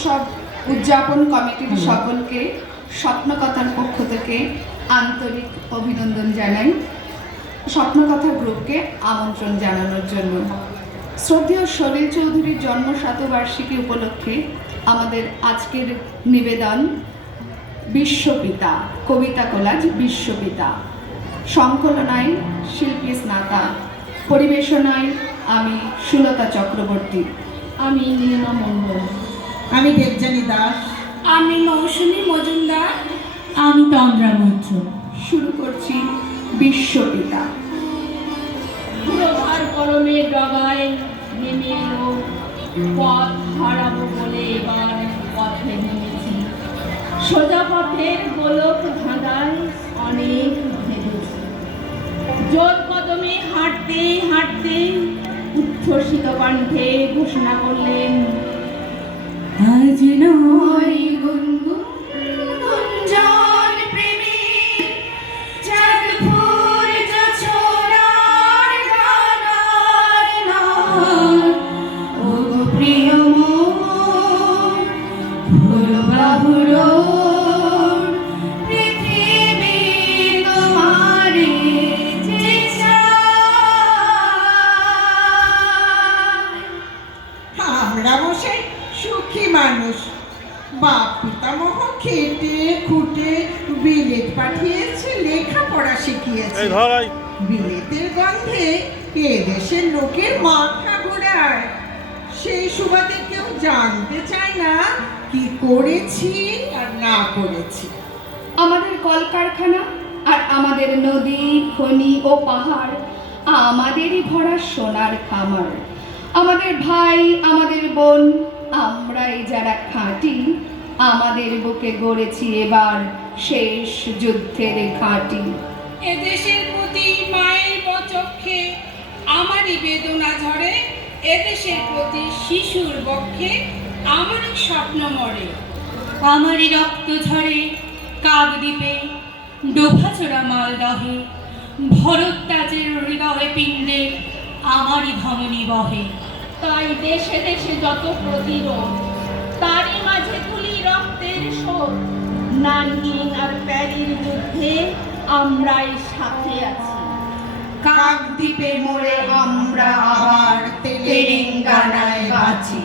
উৎসব উদযাপন কমিটির সকলকে স্বপ্নকথার পক্ষ থেকে আন্তরিক অভিনন্দন জানাই। স্বপ্নকথা গ্রুপকে আমন্ত্রণ জানানোর জন্য শ্রদ্ধেয় সলিল চৌধুরীর জন্ম শতবার্ষিকী উপলক্ষে আমাদের আজকের নিবেদন বিশ্বপিতা কবিতা কোলাজ। বিশ্বপিতা সংকলনায় শিল্পী স্নাতা, পরিবেশনায় আমি সুলতা চক্রবর্তী, আমি নীলিমা মণ্ডল, আমি দেবযানী দাস, আমি মৌসুমী মজুমদার, আমি তন্দ্রা মৈত্র। শুরু করছি বিশ্বপিতা। পুরোভার গরমে ডগায় নেমে এলো, পথ হারাবো বলে এবার পথে নেমেছি। সোজা পথের গোলক ধাঁধায় অনেক ভেবেছি। জোর কদমে হাঁটতে হাঁটতে উচ্ছ্বসিত কণ্ঠে ঘোষণা করলেন, আজ নয় গুনগুন গুঞ্জন প্রেমের চাঁদ ফুল জোছনার গানার নাম। ও গো প্রিয় মন, ফুল বাহুর পৃথিবীর তোমারে যে চায়। আমরা বসে সুখী মানুষ। বাপ পিতামহ খেটে খুঁটে বিলেত পাঠিয়েছে, লেখাপড়া শিখিয়েছে। বিলেতের গন্ধে এদেশের লোকের মাথা ঘোরায়। সেই সুবাদে কেউ জানতে চায় না কি করেছি আর না করেছি। আমাদের কলকারখানা আর আমাদের নদী, খনি ও পাহাড় আমাদেরই ভরা সোনার খামার। আমাদের ভাই, আমাদের বোন, আমরাই যারা খাঁটি, আমাদের বুকে গড়েছি এবার শেষ যুদ্ধের ঘাঁটি। এদেশের প্রতি মায়ের বচক্ষে আমারই বেদনা ঝরে, এদেশের প্রতি শিশুর বক্ষে আমারই স্বপ্ন মরে। আমারই রক্ত ঝরে কাকদ্বীপে, ডোভাচোরা মালদহে, ভরদ্বাজের হৃদয় পিণ্ডে আমারই ধমনী বহে। তাই দেশে দেশে যত প্রতিরোধ, তারই মাঝে তুলি রক্তের শোধ। নানকিং আর প্যারির যুদ্ধে আমরাই সাথে আছি। কাকদ্বীপে মোড়ে আমরা আবার তেলেঙ্গানায় বাঁচি।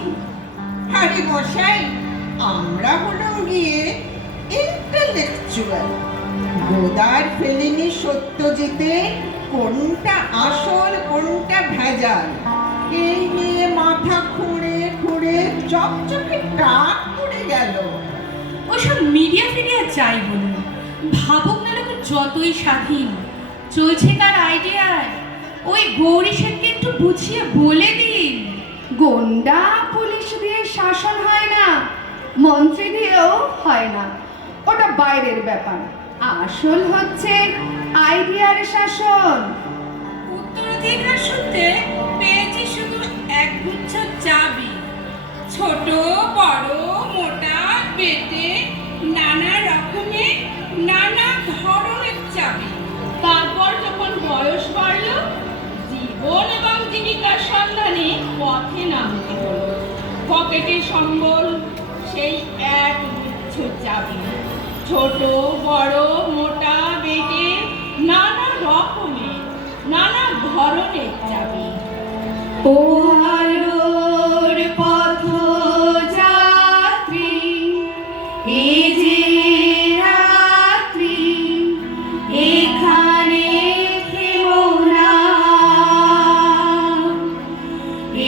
আরে মশাই, আমরা হলাম গিয়ে ইন্টেলেকচুয়াল। গোদার ফেলিনি সত্যজিতে কোনটা আসল কোনটা ভেজাল, এই নিয়ে মাথা খুঁড়ে খুঁড়ে চকচকে টাক পড়ে গেল। ওসব মিডিয়া ফিডিয়া চাই বলুন, ভাবুক না লোক যতই স্বাধীন, চলছে তার আইডিয়ায়। ওই গৌরী সেনকে একটু বুঝিয়ে বলে দিন। গোন্ডা পুলিশ দিয়ে শাসন হয় না, মন্ত্রী দিয়েও হয় না, ওটা বাইরের ব্যাপার। আসল হচ্ছে আইডিয়ার শাসন। উত্তরাধিকার সূত্রে পেয়েছি শুধু একগুচ্ছ চাবি, ছোট বড় মোটা বেটে নানা রকমের নানা ধরনের চাবি। তারপর যখন বয়স বাড়ল, জীবন এবং জীবিকার সন্ধানে পথে নামতে হলো। পকেটে সম্বল সেই এক গুচ্ছ চাবি, ছোট বড় মোটা বেটে নানা রকমের নানা ধরনের চাবি। ও আলোর পথযাত্রী, এই যে রাত্রি, এখানে থেমো না।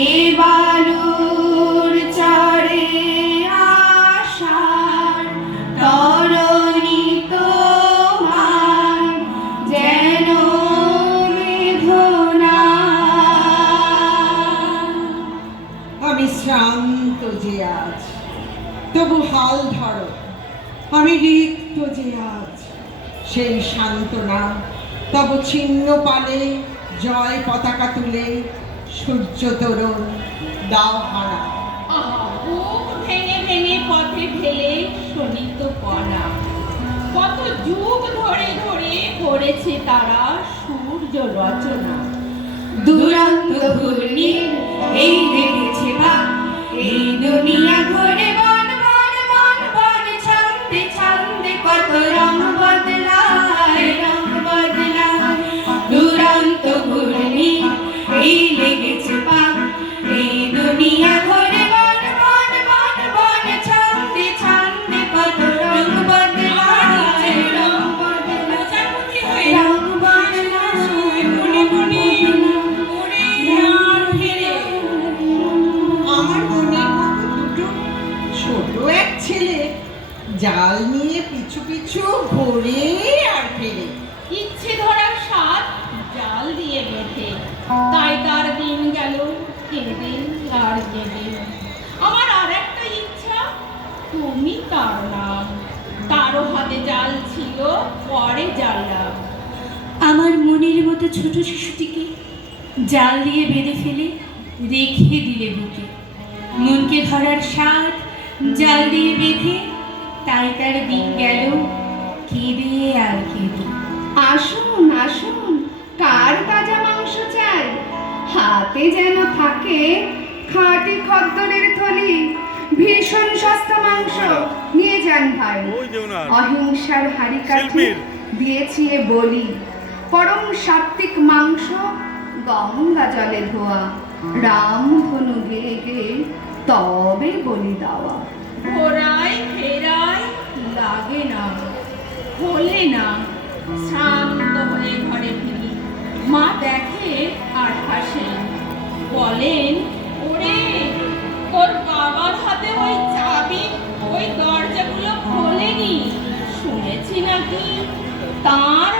এ বালুর চরে আসার তরণী তোমার যেন বেদনা। আমি শ্রান্ত যে আজ, তবু হাল ধরো। আমি রিক্ত যে আজ, সেই সান্ত্বনা তব ছিন্ন পালে জয় পতাকা তুলে সূর্য তরুণ দাও হারা। আহা, বুক ভেঙে ভেঙে পথে ফেলে শোনিত পড়া। কত যুগ ধরে ধরে করেছে তারা সূর্য রচনা। দুরন্ত ঘূর্ণি এই দেখেছে বা এই দুনিয়া ঘুরে বন ছোট এক ছেলে জাল নিয়ে পিছু পিছু ঘোরে আর ফেরে। ইচ্ছে ধরার স্বাদ জাল দিয়ে বেঁধে, তাই তার দিন গেল কেঁদে আর কেঁদে। আমার আর একটা ইচ্ছা, তুমি তার নাম। তারও হাতে জাল ছিল, পরে জানলাম। আমার মনের মতো ছোট শিশুটিকে জাল দিয়ে বেঁধে ফেলে রেখে দিলে বুকে। মনকে ধরার স্বাদ জাল দিয়ে বেঁধে, তাই তার দিন গেল কেঁদে আর কেঁদে। আসুন আসুন, কার তাজা মাংস চাই? হাতে যেন থাকে খাঁটি খদ্দরের থলি, ভীষণ সস্তা মাংস নিয়ে যান ভাই। অহিংসার হাড়ি কাঠি দিয়েছি এ বলি, পরম সাত্বিক মাংস গঙ্গা জলে ধোয়া, রাম ধনু গেয়ে গেয়ে তবে বলি দেওয়া। ঘোরায় ফেরায় লাগে না, খোলে না। শ্রান্ত হয়ে ঘরে ফিরি, মা দেখে আর হাসেন, বলেন, ওরে তোর বাবার হাতে ওই চাবি ওই দরজাগুলো খোলেনি, শুনেছি নাকি তার